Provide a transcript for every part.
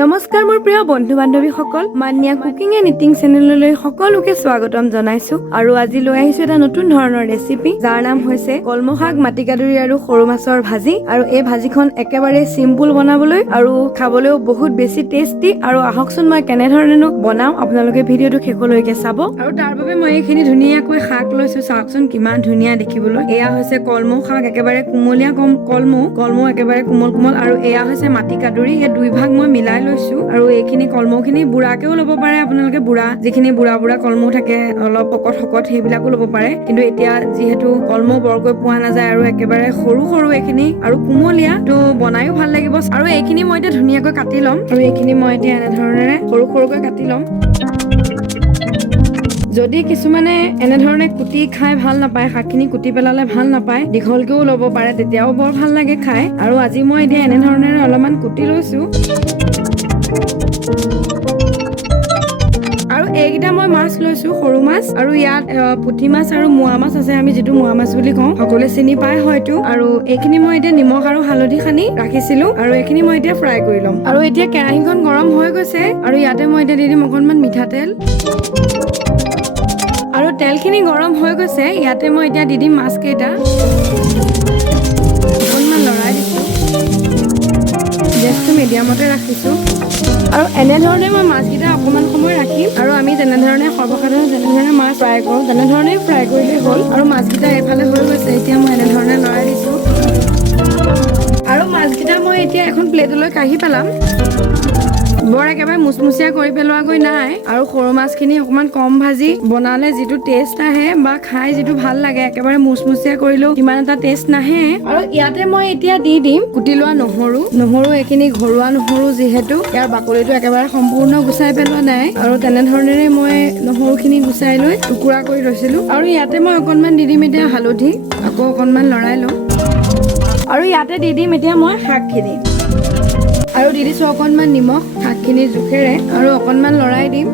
নমস্কাৰ মোৰ প্ৰিয় বন্ধু বান্ধৱীসকল, মানিয়া কুকিং এণ্ড ইটিং চেনেললৈ সকলোকে স্বাগতম জনাইছো। আৰু আজি লৈ আহিছো এটা নতুন ধৰণৰ ৰেচিপি, যাৰ নাম হৈছে কলমৌ শাক, মাটিকাদুৰি আৰু সৰু মাছৰ ভাজি। আৰু এই ভাজিখন একেবাৰে চিম্পুল বনাবলৈ আৰু খাবলৈও বহুত বেছি টেষ্টি। আৰু আহকচোন মই কেনেধৰণেনো বনাও, আপোনালোকে ভিডিঅ'টো শেষলৈকে চাব। আৰু তাৰ বাবে মই এইখিনি ধুনীয়াকৈ শাক লৈছো, চাওকচোন কিমান ধুনীয়া দেখিবলৈ। এয়া হৈছে কলমৌ শাক, একেবাৰে কুমলীয়া কলমৌ একেবাৰে কোমল কোমল। আৰু এয়া হৈছে মাটিকাদুৰি, এই দুই ভাগ মই মিলাই লৈছো। আৰু এইখিনি কলমৌখিনি বুঢ়াকেও ল'ব পাৰে আপোনালোকে, যিখিনি বুঢ়া কলমৌ থাকে অলপ শকত সেইবিলাকো ল'ব পাৰে। কিন্তু এতিয়া যিহেতু কলমৌ বৰকৈ পোৱা নাযায় আৰু একেবাৰে সৰু এইখিনি আৰু কুমলীয়া, তো বনায়ো ভাল লাগিব। আৰু এইখিনি মই এতিয়া ধুনীয়াকৈ কাটি ল'ম। আৰু এইখিনি মই এতিয়া এনেধৰণেৰে সৰুকৈ কাটি ল'ম। যদি কিছুমানে এনেধৰণে কুটি খাই ভাল নাপায়, শাকখিনি কুটি পেলালে ভাল নাপায়, দীঘলকেও ল'ব পাৰে, তেতিয়াও বৰ ভাল লাগে খাই। আৰু আজি মই এতিয়া এনেধৰণেৰে অলপমান কুটি লৈছো। আৰু এইকেইটা মই মাছ লৈছো, সৰু মাছ। আৰু ইয়াত পুঠি মাছ আৰু মোৱা মাছ আছে, আমি যিটো মোৱা মাছ বুলি কওঁ, সকলোৱে চিনি পায় হয়তো। আৰু এইখিনি মই এতিয়া নিমখ আৰু হালধি সানি ৰাখিছিলো। আৰু এইখিনি মই এতিয়া ফ্ৰাই কৰি ল'ম। আৰু এতিয়া কেৰাহীখন গৰম হৈ গৈছে, আৰু ইয়াতে মই এতিয়া দি দিম অকণমান মিঠাতেল। আৰু তেলখিনি গৰম হৈ গৈছে, ইয়াতে মই এতিয়া দি দিম মাছকেইটা। অকণমান লৰাই দিছো, গেছটো মিডিয়ামতে ৰাখিছো। আৰু এনেধৰণে মই মাছকেইটা অকণমান সময় ৰাখিম। আৰু আমি সৰ্বসাধাৰণ যেনেধৰণে মাছ ফ্ৰাই কৰোঁ, তেনেধৰণেই ফ্ৰাই কৰিলেই হ'ল। আৰু মাছকেইটা এইফালে হৈ গৈছে, এতিয়া মই এনেধৰণে লৰাই দিছো। আৰু মাছকেইটা মই এতিয়া এখন প্লেটলৈ কাঢ়ি পেলাম। বৰ একেবাৰে মুচমুচীয়া কৰি পেলোৱাগৈ নাই। আৰু সৰু মাছখিনি অকণমান কম ভাজি বনালে যিটো টেষ্ট আহে বা খাই যিটো ভাল লাগে, একেবাৰে মুচমুচীয়া কৰিলেও ইমান এটা টেষ্ট নাহে। আৰু ইয়াতে মই এতিয়া দি দিম কুটি লোৱা নহৰু। এইখিনি ঘৰুৱা নহৰু, যিহেতু ইয়াৰ বাকলিটো একেবাৰে সম্পূৰ্ণ গুচাই পেলোৱা নাই। আৰু তেনেধৰণেৰে মই নহৰুখিনি গুচাই লৈ টুকুৰা কৰি লৈছিলো। আৰু ইয়াতে মই অকণমান দি দিম এতিয়া হালধি, আকৌ অকণমান লৰাই লওঁ। আৰু ইয়াতে দি দিম এতিয়া মই শাকখিনি। আৰু দি দিছো অকণমান নিমখ শাকখিনিৰ জোখেৰে, আৰু অকণমান লৰাই দিম।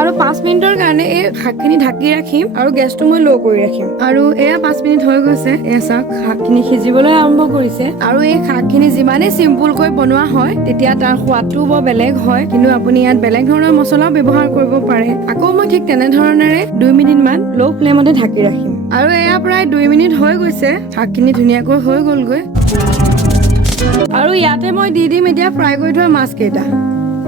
আৰু 5 মিনিটৰ কাৰণে এই শাকখিনি ঢাকি ৰাখিম। আৰু গেছটো মই ল' কৰি ৰাখিম। আৰু এয়া 5 মিনিট হৈ গৈছে, এয়া চাওক শাকখিনি সিজিবলৈ আৰম্ভ কৰিছে। আৰু এই শাকখিনি যিমানেই চিম্পুলকৈ বনোৱা হয়, তেতিয়া তাৰ সোৱাদটোও বৰ বেলেগ হয়। কিন্তু আপুনি ইয়াত বেলেগ ধৰণৰ মছলাও ব্যৱহাৰ কৰিব পাৰে। আকৌ মই ঠিক তেনেধৰণেৰে 2 মিনিটমান ল' ফ্লেমতে ঢাকি ৰাখিম। আৰু এয়া প্ৰায় 2 মিনিট হৈ গৈছে, শাকখিনি ধুনীয়াকৈ হৈ গ'লগৈ। আৰু ইয়াতে মই দি দিম এতিয়া ফ্ৰাই কৰি থোৱা মাছকেইটা।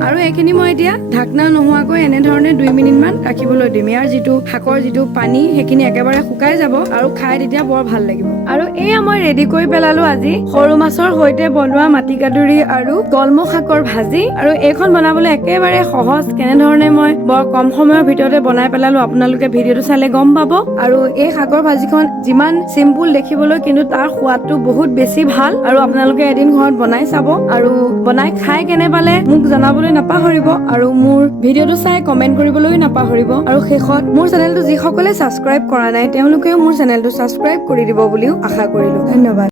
আৰু এইখিনি মই এতিয়া ঢাকনা নোহোৱাকৈ এনেধৰণে 2 মিনিটমান ৰাখিবলৈ দিম। ইয়াৰ শাকৰ যিটো পানী, সেইখিনি একেবাৰে শুকাই যাব, আৰু খাই তেতিয়া বৰ ভাল লাগিব। আৰু এয়া মই ৰেডি কৰি পেলালো আজি সৰু মাছৰ সৈতে বনোৱা মাটিকাদুৰি আৰু কলমৌ শাকৰ ভাজি। আৰু এইখন বনাবলৈ একেবাৰে সহজ, কেনেধৰণে মই বৰ কম সময়ৰ ভিতৰতে বনাই পেলালো, আপোনালোকে ভিডিঅ'টো চালে গম পাব। আৰু এই শাকৰ ভাজিখন যিমান চিম্পুল দেখিবলৈ, কিন্তু তাৰ সোৱাদটো বহুত বেছি ভাল। আৰু আপোনালোকে এদিন ঘৰত বনাই চাব, আৰু বনাই খাই কেনে পালে মোক জনাবলৈ নাপাহৰিব। আৰু মোৰ ভিডিঅ'টো চাই কমেন্ট কৰিবলৈও নাপাহৰিব। আৰু শেষত মোৰ চেনেলটো যিসকলে ছাবস্ক্ৰাইব কৰা নাই, তেওঁলোকেও মোৰ চেনেলটো ছাবস্ক্ৰাইব কৰি দিব বুলিও আশা কৰিলো। ধন্যবাদ।